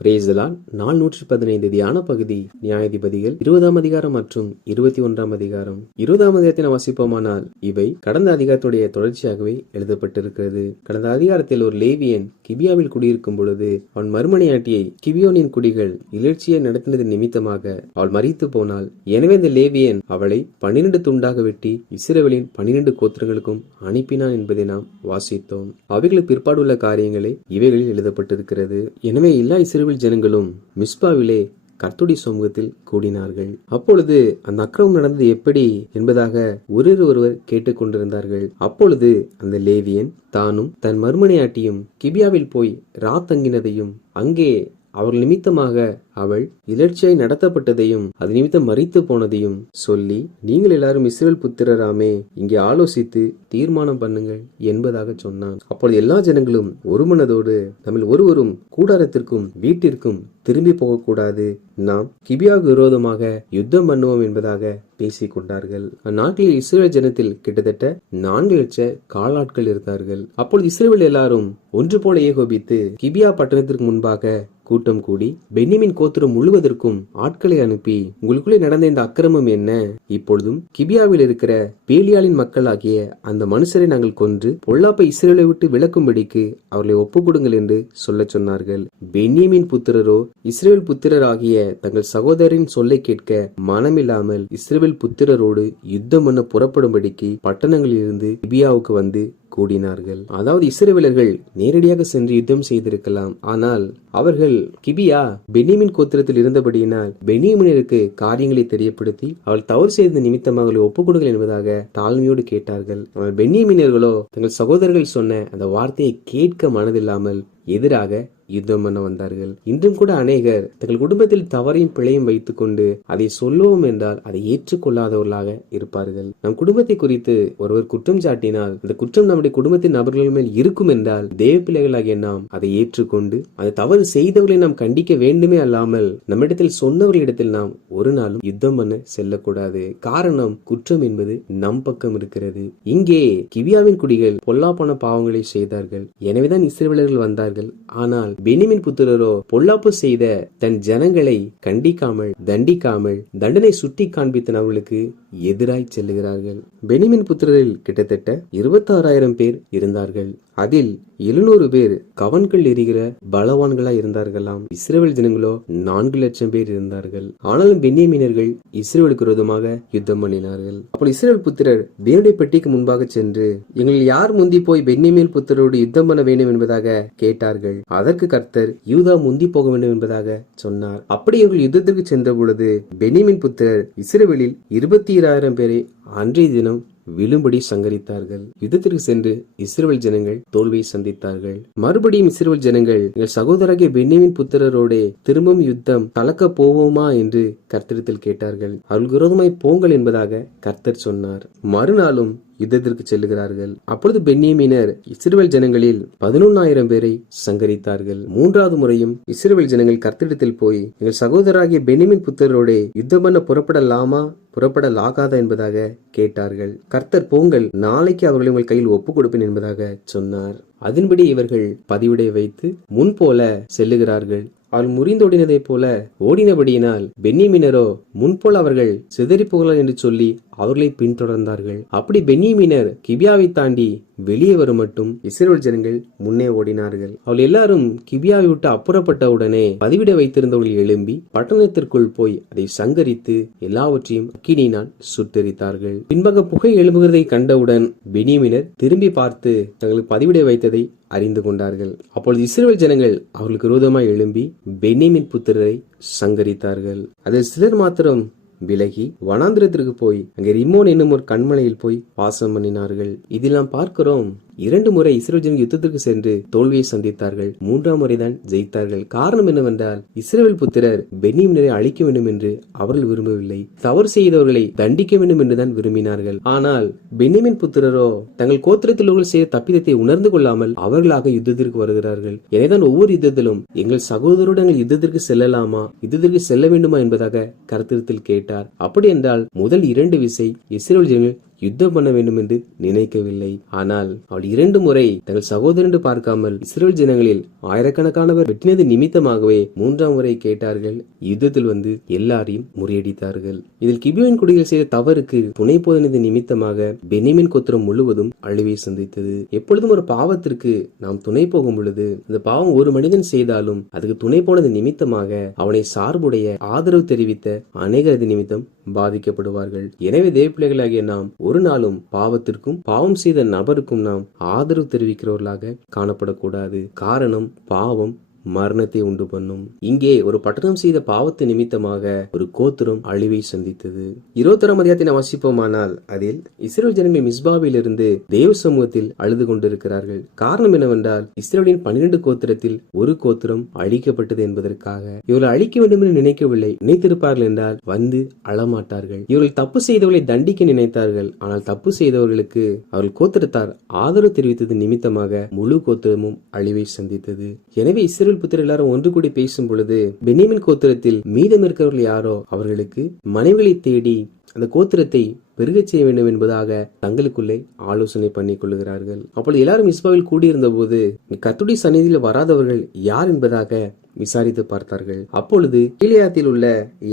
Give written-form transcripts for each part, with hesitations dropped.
Praise the Lord. நாள் 115 தியான பகுதி நியாயாதிபதிகள் 20ஆம் அதிகாரம் மற்றும் 21ஆம் அதிகாரம். 20ஆம் அதிகாரத்தை வாசிப்போமானால் இவை கடந்த அதிகாரத்துடைய தொடர்ச்சியாகவே எழுதப்பட்டிருக்கிறது. கடந்த அதிகாரத்தில் ஒரு லேவியன் கிபியாவில் குடியிருக்கும் பொழுது அவன் மறுமனையாட்டியை கிபியோனின் குடிகள் இலட்சியை நடத்தினது நிமித்தமாக அவள் மரித்து போனாள். எனவே இந்த லேவியன் அவளை 12 துண்டாக வெட்டி இஸ்ரவேலின் 12 கோத்திரங்களுக்கும் அனுப்பினான் என்பதை நாம் வாசித்தோம். அவைகளுக்கு பிற்பாடுள்ள காரியங்களே இவைகளில் எழுதப்பட்டிருக்கிறது. எனவே எல்லா இஸ்ரவேல் ஜனங்களும் மிஸ்பாவிலே கர்த்தருடைய சமூகத்தில் கூடினார்கள். அப்பொழுது அந்த அக்கிரமம் நடந்தது எப்படி என்பதாக ஒருவர் கேட்டுக்கொண்டிருந்தார்கள். அப்பொழுது அந்த லேவியன் தானும் தன் மறுமனையாட்டியும் கிபியாவில் போய் தங்கினதையும் அங்கே அவர்கள் நிமித்தமாக அவள் இலட்சியை நடத்தப்பட்டதையும் அது நிமித்தம் மரித்து போனதையும் சொல்லி, நீங்கள் எல்லாரும் இஸ்ரவேல் புத்திரராமே, இங்கே ஆலோசித்து தீர்மானம் பண்ணுங்கள் என்பதாக சொன்னான். அப்பொழுது எல்லா ஜனங்களும் ஒரு மனதோடு நம்மில் ஒருவரும் கூடாரத்திற்கும் வீட்டிற்கும் திரும்பி போகக்கூடாது, நாம் கிபியாவுக்கு விரோதமாக யுத்தம் பண்ணுவோம் என்பதாக பேசிக் கொண்டார்கள். அந்நாட்டில் இஸ்ரவேல் ஜனத்தில் கிட்டத்தட்ட 4 லட்சம் காலாட்கள் இருந்தார்கள். அப்பொழுது இஸ்ரவேல் எல்லாரும் ஒன்று போல ஏகோபித்து கிபியா பட்டணத்திற்கு முன்பாக கூட்டம் கூடி பென்யமீன் கோத்திரம் முழுவதற்கும் ஆட்களை அனுப்பி, உங்களுக்குள்ளே நடந்த இந்த அக்கிரமம் என்ன? இப்பொழுதும் கிபியாவில் இருக்கிற பேலியாளின் மக்களாகிய அந்த மனுஷரை நாங்கள் கொன்று பொல்லாப்பை இஸ்ரவேலை விட்டு விலக்கும்படிக்கு அவர்களை ஒப்புக் கொடுங்கள் என்று சொல்ல சொன்னார்கள். பென்யமீன் புத்திரரோ இஸ்ரவேல் புத்திரர் ஆகிய தங்கள் சகோதரின் சொல்லை கேட்க மனமில்லாமல் இஸ்ரவேல் புத்திரரோடு யுத்தம் பண்ண புறப்படும்படிக்கு பட்டணங்களில் இருந்து கிபியாவுக்கு வந்து கூடினார்கள். அதாவது இஸ்ரவேலர்கள் நேரடியாக சென்று யுத்தம் செய்திருக்கலாம். ஆனால் அவர்கள் கிபியா பென்யமீன் கோத்திரத்தில் இருந்தபடியினால் பென்யமீனருக்கு காரியங்களை தெரியப்படுத்தி அவள் தவறு செய்த நிமித்தமாக ஒப்புக் கொடுங்கள் என்பதாக தாழ்மையோடு கேட்டார்கள். ஆனால் பென்யமீனர்களோ தங்கள் சகோதரர்கள் சொன்ன அந்த வார்த்தையை கேட்க மனதில்லாமல் எதிராக யுத்தம் பண்ண வந்தார்கள். இன்றும் கூட அநேகர் தங்கள் குடும்பத்தில் தவறையும் பிழையும் வைத்துக் கொண்டு அதை சொல்லுவோம் என்றால் அதை ஏற்றுக்கொள்ளாதவர்களாக இருப்பார்கள். நம் குடும்பத்தை குறித்து ஒருவர் குற்றம் சாட்டினால் அந்த குற்றம் நம்முடைய குடும்பத்தின் நபர்கள் மேல் இருக்கும் என்றால் தேவ பிள்ளைகளாகிய நாம் அதை ஏற்றுக்கொண்டு அந்த தவறு செய்தவர்களை நாம் கண்டிக்க வேண்டுமே அல்லாமல் நம்மிடத்தில் சொன்னவர்களிடத்தில் நாம் ஒரு நாளும் யுத்தம் பண்ண செல்லக்கூடாது. காரணம், குற்றம் என்பது நம் பக்கம் இருக்கிறது. இங்கே கிபியாவின் குடிகள் பொல்லாப்பான பாவங்களை செய்தார்கள். எனவேதான் இஸ்ரவேலர்கள் வந்தார்கள். ஆனால் பென்யமீன் புத்திரரோ பொல்லாப்பு செய்த தன் ஜனங்களை கண்டிக்காமல் தண்டிக்காமல் தண்டனை சுட்டி காண்பித்த அவர்களுக்கு எதிராய் செல்லுகிறார்கள். பென்யமீன் புத்திரரில் கிட்டத்தட்ட 26,000 பேர் இருந்தார்கள். அதில் 700 பேர் கவன்கள் எரிகிற பலவான்களா இருந்தார்களாம். இஸ்ரவேல் ஜனங்களோ 4 லட்சம் பேர் இருந்தார்கள். ஆனாலும் பென்யமீனர்கள் இஸ்ரவேலுக்கு விரோதமாக யுத்தம் பண்ணினார்கள். அப்போ இஸ்ரவேல் புத்திரர் தேவனுடைய பெட்டிக்கு முன்பாக சென்று, எங்களில் யார் முந்தி போய் பென்யமீன் புத்திரரோடு யுத்தம் பண்ண வேண்டும் என்பதாக கேட்டார்கள். அதற்கு கர்த்தர் யூதா முந்தி போக வேண்டும் என்பதாக சொன்னார். அப்படி இவர்கள் யுத்தத்திற்கு சென்ற பொழுது பென்யமீன் புத்திரர் இஸ்ரவேலில் 22,000 பேரை அன்றைய தினம் விழும்படி சங்கரித்தார்கள். யுத்தத்திற்கு சென்று இஸ்ரவேல் ஜனங்கள் தோல்வியை சந்தித்தார்கள். மறுபடியும் இஸ்ரவேல் ஜனங்கள், எங்கள் சகோதரராகிய பென்யமீன் புத்திரரோடே திரும்பவும் யுத்தம் கலக்க போவோமா என்று கர்த்தரிடத்தில் கேட்டார்கள். அவர்கள் விரோதமாய் போங்கள் என்பதாக கர்த்தர் சொன்னார். மறுநாளும் யுத்தத்திற்கு செல்லுகிறார்கள். அப்பொழுது பென்யமீனர் இஸ்ரவேல் ஜனங்களில் 11,000 பேரை சங்கரித்தார்கள். 3வது முறையும் இஸ்ரவேல் ஜனங்கள் கர்த்தரிடத்தில் போய், எங்கள் சகோதரராகிய பென்யமீன் புத்திரரோட யுத்தம் பண்ண புறப்படலாமா புறப்படலாகாதா என்பதாக கேட்டார்கள். கர்த்தர், போங்கள், நாளைக்கு அவர்களை உங்கள் கையில் ஒப்புக் கொடுப்பேன் என்பதாக சொன்னார். அதன்படி இவர்கள் பதிவிடை வைத்து முன்போல செல்லுகிறார்கள். அவர்கள் முறிந்தோடினதை போல ஓடினபடியினால் பென்யமீனரோ முன்போல் அவர்கள் சிதறி போகலாம் என்று சொல்லி அவர்களை பின்தொடர்ந்தார்கள். அப்படி பென்யமீனர் கிபியாவை தாண்டி வெளியே வரும் மட்டும் இஸ்ரவேல் ஜனங்கள் முன்னே ஓடினார்கள். அவர்கள் எல்லாரும் கிபியாவை விட்டு அப்புறப்பட்டவுடனே பதிவிட வைத்திருந்தவர்கள் எழும்பி பட்டணத்திற்குள் போய் அதை சங்கரித்து எல்லாவற்றையும் அக்கினியினால் சுட்டெரித்தார்கள். பின்பாக புகை எழும்புகிறதை கண்டவுடன் பென்யமீனர் திரும்பி பார்த்து தங்களுக்கு பதிவிட வைத்ததை அறிந்து கொண்டார்கள். அப்பொழுது இஸ்ரவேல் ஜனங்கள் அவர்களுக்கு விரோதமாய் எழும்பி பென்யமீன் புத்திரரை சங்கரித்தார்கள். அதில் சிலர் மாத்திரம் விலகி வனாந்திரத்திற்கு போய் அங்கே ரிம்மோன் என்னும் ஒரு கண்மலையில் போய் வாசம் பண்ணினார்கள். இதில் நாம் பார்க்கிறோம், 2 முறை இஸ்ரவேல் ஜனங்கள் யுத்தத்திற்கு சென்று தோல்வியை சந்தித்தார்கள். 3ஆம் முறைதான் ஜெயித்தார்கள். காரணம் என்னவென்றால் இஸ்ரவேல் புத்திரர் பென்யமீனரை அழிக்க வேண்டும் என்று அவர்கள் விரும்பவில்லை. தவறு செய்தவர்களை தண்டிக்க வேண்டும் என்றுதான் விரும்பினார்கள். ஆனால் பென்யமீன் புத்திரரோ தங்கள் கோத்திரத்தில் செய்த தப்பிதத்தை உணர்ந்து கொள்ளாமல் அவர்களாக யுத்தத்திற்கு வருகிறார்கள். எனவேதான் ஒவ்வொரு யுத்தத்திலும் எங்கள் சகோதரோடு எங்கள் யுத்தத்திற்கு செல்லலாமா, யுத்தத்திற்கு செல்ல வேண்டுமா என்பதாக கர்த்தரிடத்தில் கேட்டார். அப்படி என்றால் முதல் 2 விசை இஸ்ரவேல் ஜனங்கள் யுத்தம் பண்ண வேண்டும் என்று நினைக்கவில்லை. ஆனால் அவள் 2 முறை தங்கள் சகோதரன் என்று பார்க்காமல் இஸ்ரவேல் ஜனங்களில் ஆயிரக்கணக்கானவர் வெட்டினது நிமித்தமாகவே 3ஆம் முறை கேட்டார்கள். யுத்தத்தில் வந்து எல்லாரையும் முறியடித்தார்கள். இதில் கிபியோன் குடிகள் செய்த தவறுக்கு துணை போதனது நிமித்தமாக பென்யமீன் கோத்திரம் முழுவதும் அழிவை சந்தித்தது. எப்பொழுதும் ஒரு பாவத்திற்கு நாம் துணை போகும் பொழுது அந்த பாவம் ஒரு மனிதன் செய்தாலும் அதுக்கு துணை போனது நிமித்தமாக அவனை சார்புடைய ஆதரவு தெரிவித்த அநேகரது நிமித்தம் பாதிக்கப்படுவார்கள். எனவே தேவப்பிள்ளைகளாகிய நாம் ஒரு நாளும் பாவத்திற்கும் பாவம் செய்த நபருக்கும் நாம் ஆதரவு தெரிவிக்கிறவர்களாக காணப்படக்கூடாது. காரணம், பாவம் மரணத்தை உண்டு பண்ணும். இங்கே ஒரு பட்டணம் செய்த பாவத்து நிமித்தமாக ஒரு கோத்திரம் அழிவை சந்தித்தது. 21ஆம் அதிகாரத்தை வாசிப்போமானால் அதில் இஸ்ரவேல் ஜனங்கள் மிஸ்பாவில் இருந்து தேவ சமூகத்தில் அழுது கொண்டிருக்கிறார்கள். காரணம் என்னவென்றால் இஸ்ரவேலின் 12 கோத்திரத்தில் ஒரு கோத்திரம் அழிக்கப்பட்டது என்பதற்காக. இவர்கள் அழிக்க வேண்டும் என்று நினைக்கவில்லை. நினைத்திருப்பார்கள் என்றால் வந்து அழமாட்டார்கள். இவர்கள் தப்பு செய்தவர்களை தண்டிக்க நினைத்தார்கள். ஆனால் தப்பு செய்தவர்களுக்கு அவர்கள் கோத்திரத்தார் ஆதரவு தெரிவித்தது நிமித்தமாக முழு கோத்திரமும் அழிவை சந்தித்தது. எனவே இஸ்ரவேல் புத்திரர் எல்லாரும் ஒன்று கூடி பேசும் பொழுது பென்யமீன் கோத்திரத்தில் மீதம் இருக்கிறவர்கள் யாரோ அவர்களுக்கு மனைவிகளை தேடி அந்த கோத்திரத்தை பெருகச் செய்ய வேண்டும் என்பதாக தங்களுக்குள்ளே ஆலோசனை பண்ணிக் கொள்கிறார்கள். அப்பொழுது எல்லாரும் மிஸ்பாவில் கூடியிருந்த போது கர்த்தருடைய சந்நிதியில் வராதவர்கள் யார் என்பதாக விசாரித்து பார்த்தார்கள். அப்பொழுது கீலேயாத்தில் உள்ள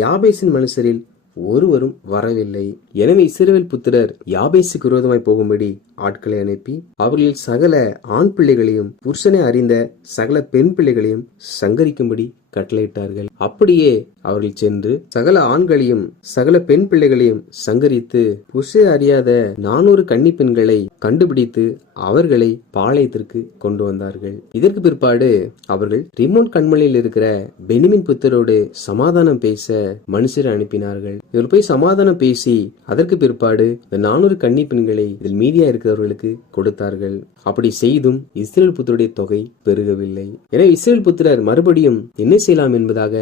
யாபேசின் மனுஷரில் ஒருவரும் வரவில்லை. எனவே இஸ்ரவேல் புத்திரர் யாபேசுக்கு விரோதமாய் போகும்படி ஆட்களை அனுப்பி அவர்களில் சகல ஆண் பிள்ளைகளையும் புருஷனை அறிந்த சகல பெண் பிள்ளைகளையும் சங்கரிக்கும்படி கட்டளையிட்டார்கள். அப்படியே அவர்கள் சென்று சகல ஆண்களையும் சகல பெண் பிள்ளைகளையும் சங்கரித்து புருஷனை அறியாத 400 கன்னி பெண்களை கண்டுபிடித்து அவர்களை பாளையத்திற்கு கொண்டு வந்தார்கள். இதற்கு பிற்பாடு அவர்கள் ரிமோன் கண்மலையில் இருக்கிற பென்யமீன் புத்திரோடு சமாதானம் பேச மனுஷரை அனுப்பினார்கள். இவர்கள் போய் சமாதானம் பேசி அதற்கு பிற்பாடு இந்த 400 கன்னி பெண்களை இதில் மீதியா இருக்கிறவர்களுக்கு கொடுத்தார்கள். அப்படி செய்தும் இஸ்ரவேல் புத்திரருடைய தொகை பெருகவில்லை. எனவே இஸ்ரவேல் புத்திரர் மறுபடியும் என்ன செய்யலாம் என்பதாக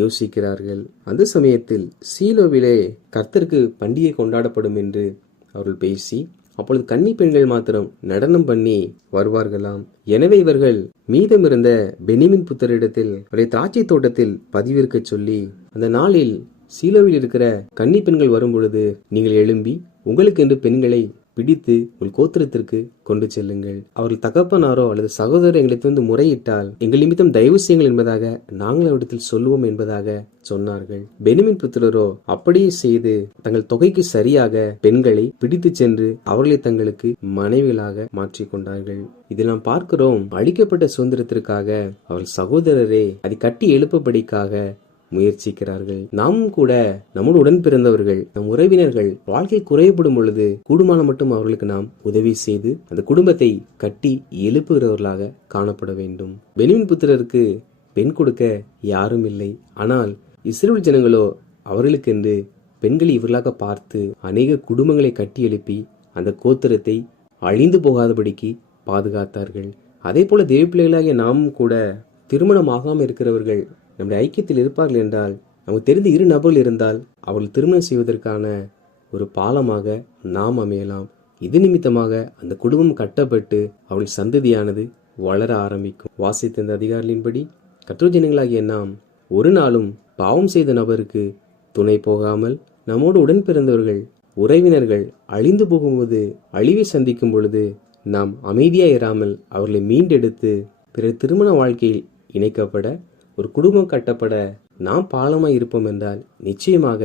யோசிக்கிறார்கள். அந்த சமயத்தில் சீலோவிலே கர்த்தருக்கு பண்டிகை கொண்டாடப்படும் என்று அவர்கள் பேசி அப்பொழுது கன்னி பெண்கள் மாத்திரம் நடனம் பண்ணி வருவார்களாம். எனவே இவர்கள் மீதமிருந்த பென்யமீன் புத்திரரிடத்தில் அவருடைய திராட்சை தோட்டத்தில் பதிவிருக்க சொல்லி அந்த நாளில் சீலோவில் இருக்கிற கன்னி பெண்கள் வரும் பொழுது நீங்கள் எழும்பி உங்களுக்கு என்று பெண்களை பிடித்து உங்கள் கோத்திரத்திற்கு கொண்டு செல்லுங்கள். அவர்கள் தகப்பனாரோ அல்லது சகோதரர் எங்களுக்கு வந்து முறையிட்டால் எங்கள் நிமித்தம் தயவு செய்யுங்கள் என்பதாக நாங்கள் அவரிடத்தில் சொல்லுவோம் என்பதாக சொன்னார்கள். பென்யமீன் புத்திரரோ அப்படியே செய்து தங்கள் தொகைக்கு சரியாக பெண்களை பிடித்து சென்று அவர்களை தங்களுக்கு மனைவிகளாக மாற்றிக்கொண்டார்கள். இதில் நாம் பார்க்கிறோம், அளிக்கப்பட்ட சுதந்திரத்திற்காக அவர்கள் சகோதரரே அதை கட்டி எழுப்பபடிக்காக முயற்சிக்கிறார்கள். நாமும் கூட நம்முடைய உடன் பிறந்தவர்கள் நம் உறவினர்கள் வாழ்க்கை குறையப்படும் பொழுது கூடுமான மட்டும் அவர்களுக்கு நாம் உதவி செய்து அந்த குடும்பத்தை கட்டி எழுப்புகிறவர்களாக காணப்பட வேண்டும். பென்யமீன் புத்திரருக்கு பெண் கொடுக்க யாரும் இல்லை. ஆனால் இஸ்ரவேல் ஜனங்களோ அவர்களுக்கென்று பெண்களை இவர்களாக பார்த்து அநேக குடும்பங்களை கட்டி எழுப்பி அந்த கோத்திரத்தை அழிந்து போகாதபடிக்கு பாதுகாத்தார்கள். அதே போல தேவ பிள்ளைகளாகிய நாமும் கூட திருமணமாகாமல் இருக்கிறவர்கள் நம்முடைய ஐக்கியத்தில் இருப்பார்கள் என்றால் நமக்கு தெரிந்த 2 நபர்கள் இருந்தால் அவர்கள் திருமணம் செய்வதற்கான ஒரு பாலமாக நாம் அமையலாம். இது நிமித்தமாக அந்த குடும்பம் கட்டப்பட்டு அவள் சந்ததியானது வளர ஆரம்பிக்கும். வாசித்த இந்த அதிகாரிகளின்படி கர்த்தருடைய ஜனங்களாகிய நாம் ஒரு நாளும் பாவம் செய்த நபருக்கு துணை போகாமல் நம்மோடு உடன் பிறந்தவர்கள் உறவினர்கள் அழிந்து போகும்போது அழிவை சந்திக்கும் பொழுது நாம் அமைதியாக இராமல் அவர்களை மீண்டெடுத்து பிறர் திருமண வாழ்க்கையில் இணைக்கப்பட ஒரு குடும்பம் கட்டப்பட நாம் பாலமாய் இருப்போம் என்றால் நிச்சயமாக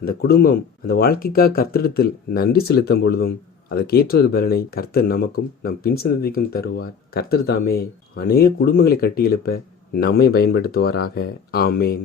அந்த குடும்பம் அந்த வாழ்க்கைக்காக கர்த்தரிடத்தில் நன்றி செலுத்தும் பொழுதும் அதற்கேற்ற ஒரு பலனை கர்த்தர் நமக்கும் நம் பின் சந்ததிக்கும் தருவார். கர்த்தர் தாமே அநேக குடும்பங்களை கட்டி எழுப்ப நம்மை பயன்படுத்துவாராக. ஆமேன்.